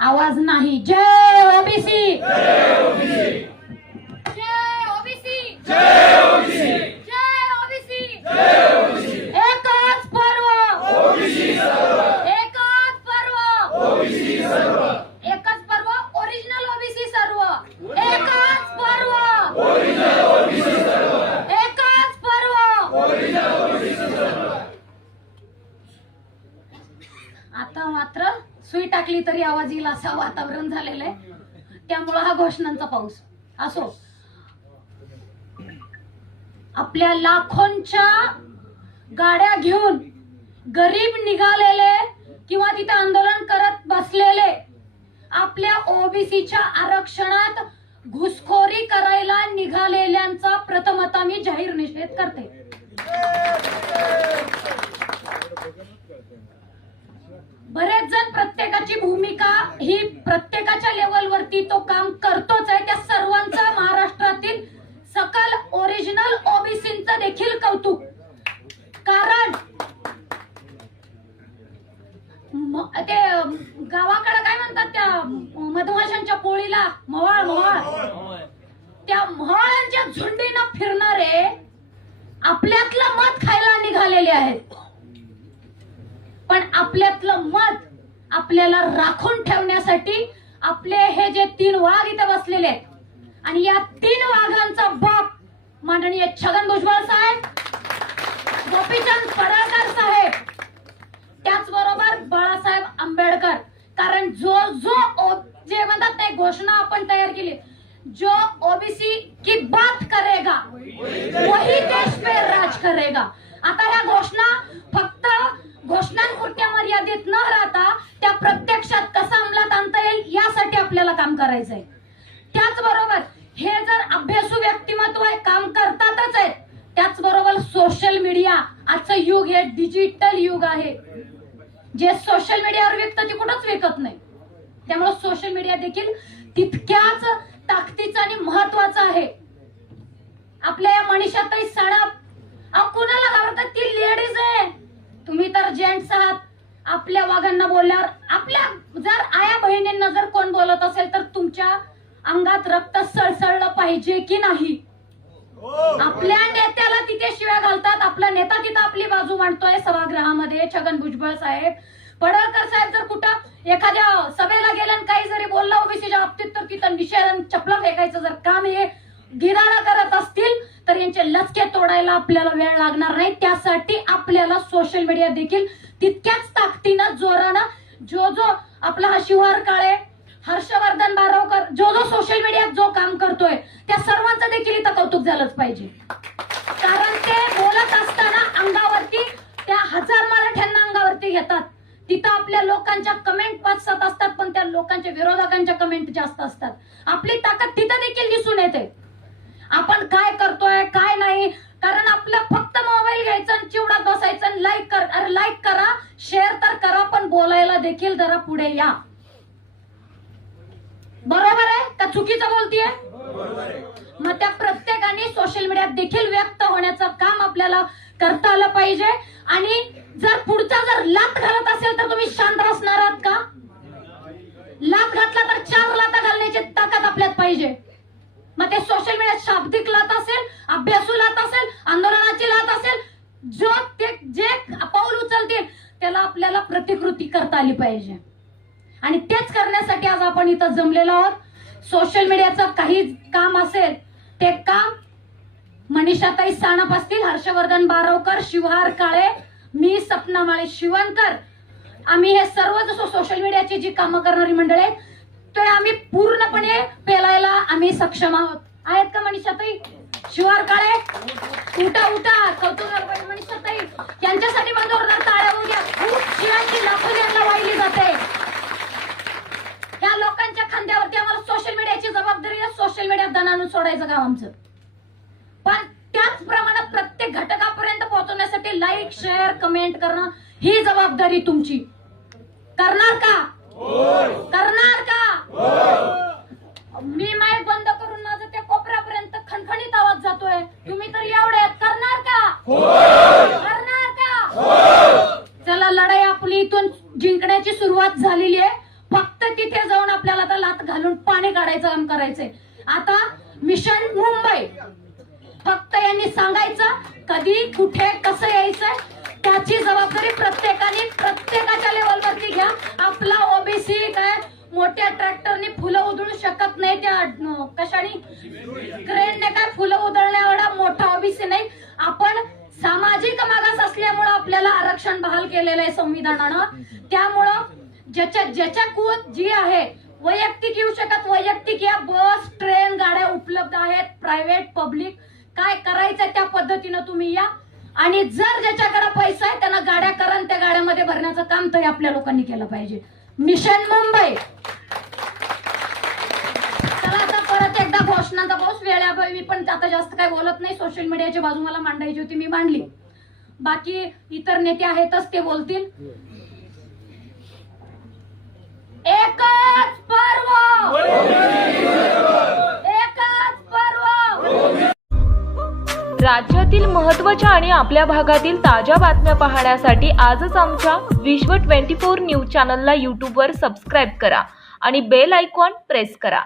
आवाज नाही जय ओबीसी जय ओबीसी जय ओबीसी एकच पर्व एकच पर्व एकच पर्व ओरिजिनल ओबीसी सर्व एकच पर्व एकच पर्व आता मात्र सुई टाकली तरी आवाज येईल असं वातावरण झालेलं आहे. त्यामुळं हा घोषणांचा पाऊस. असो. आपल्या लाखोंच्या गाड्या घेऊन गरीब निघालेले किंवा तिथे आंदोलन करत बसलेले आपल्या ओबीसीच्या आरक्षणात घुसखोरी करायला निघालेल्यांचा प्रथमता मी जाहीर निषेध करते. बरेच जण प्रत्येकाची भूमिका ही प्रत्येकाच्या लेवलवरती तो काम करतोच आहे. त्या सर्वांचा महाराष्ट्रातील सकल ओरिजिनल ओबीसीचं देखील कौतुक. कारण ते गावाकडे काय म्हणतात त्या मधमाशांच्या पोळीला? मवाळ मवाळ त्या मवाळांच्या झुंडीनं फिरणारे आपल्यातलं मत खायला निघालेले आहेत. पण आपल्यातलं मत आपल्याला राखून ठेवण्यासाठी आपले हे जे तीन वाघ इथे बसलेले आहेत आणि या तीन वाघांचा बाप माननीय छगन भुजबळ साहेब गोपीचंद पराकर साहेब त्याचबरोबर बाळासाहेब आंबेडकर. कारण जो जो जे म्हणतात ते घोषणा आपण तयार केली. जो ओबीसी की बात करेगा वही देश पे राज करेगा. आता ह्या घोषणा फक्त घोषणांपुरत्या मर्यादित न राहता प्रत्यक्षात कसा अंमलात आणता येईल यासाठी आपल्याला काम करायचंय. त्याचबरोबर हे जर अभ्यासू व्यक्तिमत्व आहे काम करतातच आहेत त्याचबरोबर सोशल मीडिया आजचं युग हे डिजिटल युग आहे. जे सोशल मीडियावर विकतं ते कुठंच विकत नाही. त्यामुळे सोशल मीडिया देखील तितक्याच ताकदीचं आणि महत्वाचं आहे. आपल्या या मनीषाताई सडप अहो कुणाला घाबरतात ती लेडीज आहे. तुम्ही तर जेंट्स आहात. आपल्या वाघांना बोलल्यावर आपल्या जर आया बहिणींना जर कोण बोलत असेल तर तुमच्या अंगात रक्त सळसळलं पाहिजे की नाही? आपल्या नेत्याला तिथे शिव्या घालतात आपला नेता तिथं आपली बाजू मांडतोय सभागृहामध्ये छगन भुजबळ साहेब. पडळकर साहेब जर कुठं एखाद्या सभेला गेलं आणि काही जरी बोलला ओबीसीच्या बाबतीत तर तिथं निषेध चपला फेकायचं जर काम हे गिराणा करत असतील तर यांचे लचके तोडायला आपल्याला वेळ लागणार नाही. त्यासाठी आपल्याला सोशल मीडिया देखील तितक्याच ताकदीनं जोरानं जो जो आपला हा काळे हर्षवर्धन बारावकर जो जो सोशल मीडियात जो काम करतोय त्या सर्वांचं देखील इथं कौतुक झालंच पाहिजे. कारण ते बोलत असताना अंगावरती त्या हजार मराठ्यांना अंगावरती घेतात. तिथं आपल्या लोकांच्या कमेंट वाचत सात असतात पण त्या लोकांच्या विरोधकांच्या कमेंट जास्त असतात. आपली ताकद तिथं देखील दिसून येते. आपण काय करतोय काय नाही कारण आपलं फक्त मोबाईल घ्यायचा आणि चिवडात बसायचं लाईक कर अरे लाईक करा शेअर तर करा पण बोलायला देखील जरा पुढे या. बरोबर आहे? का चुकीचं बोलतीये? मग त्या प्रत्येकाने सोशल मीडियात देखील व्यक्त होण्याचं काम आपल्याला करता आलं पाहिजे. आणि जर पुढचा जर लात घालत असेल तर तुम्ही शांत असणार आहात का? लात घातला तर चार लाता घालण्याची ताकद आपल्यात पाहिजे. मग ते सोशल मीडियात शाब्दिक लात असेल अभ्यासू लात असेल असेल जो ते जे पाऊल उचलतील त्याला आपल्याला प्रतिकृती करता आली पाहिजे. आणि तेच करण्यासाठी आज आपण इथं जमलेलो आहोत. सोशल मीडियाचं काही काम असेल ते काम मनीषाताई सानप असतील हर्षवर्धन बारवकर शिवहार काळे मी सपना माळे शिवणकर. आम्ही हे सर्व जसं सोशल मीडियाची जी कामं करणारी मंडळी आहेत ते आम्ही पूर्णपणे पेलायला आम्ही सक्षम आहोत. आहेत का मनीषाताई? शिवार काळे उठा उठा. कौतुक झालं यांच्यासाठी पण जोरदार ताळ्या होऊ खूप शिवांची लाखो यांना वाहिली जाते या लोकांच्या खांद्यावरती आम्हाला सोशल मीडियाची जबाबदारी सोशल मीडियात दणानून सोडायचं काम आमचं. पण त्याच प्रमाणात प्रत्येक घटकापर्यंत पोहोचवण्यासाठी लाईक शेअर कमेंट करणं ही जबाबदारी तुमची करणार का करणार का मी माईक बंद करून माझं त्या कोपऱ्यापर्यंत खणखणीत आवाज जातोय तुम्ही तर एवढे आहेत. करणार का चला लढाई आपली इथून जिंकण्याची सुरुवात झालेली आहे. फक्त तिथे जाऊन आपल्याला आता लात घालून पाणी काढायचं काम करायचंय. आता मिशन मुंबई. फक्त यांनी सांगायचं कधी कुठे कसं यायचंय त्याची जबाबदारी प्रत्येकाने प्रत्येकाच्या लेवलवरती घ्या. आपला ओबीसी काय मोठ्या ट्रॅक्टरने फुलं उधळू शकत नाही त्या कशाने? क्रेनने काय फुलं उधळण्या एवढा मोठा ओबीसी नाही आपण सामाजिक मागास असल्यामुळं आपल्याला आरक्षण बहाल केलेलं आहे संविधानानं. त्यामुळं ज्याच्या ज्याच्या कुवत जी आहे वैयक्तिक येऊ शकत वैयक्तिक या बस ट्रेन गाड्या उपलब्ध आहेत प्रायव्हेट पब्लिक काय करायचं त्या पद्धतीनं तुम्ही या. आणि जर ज्याच्याकडे पैसा आहे त्यांना गाड्या करा आणि त्या गाड्यामध्ये भरण्याचं काम तरी आपल्या लोकांनी केलं पाहिजे. मिशन मुंबई चला आता परत एकदा घोषणाचा पाऊस वेळाभावी मी पण आता जास्त काय बोलत नाही. सोशल मीडियाची बाजू मला मांडायची होती मी मांडली. बाकी इतर नेते आहेतच ते बोलतील. एकच पर्व! एकच पर्व! राज्यातील महत्त्वाच्या आणि आपल्या भागातील ताज्या बातम्या पाहण्यासाठी आजच आमच्या विश्व 24 न्यूज चॅनलला यूट्यूबवर सबस्क्राईब करा आणि बेल आयकॉन प्रेस करा.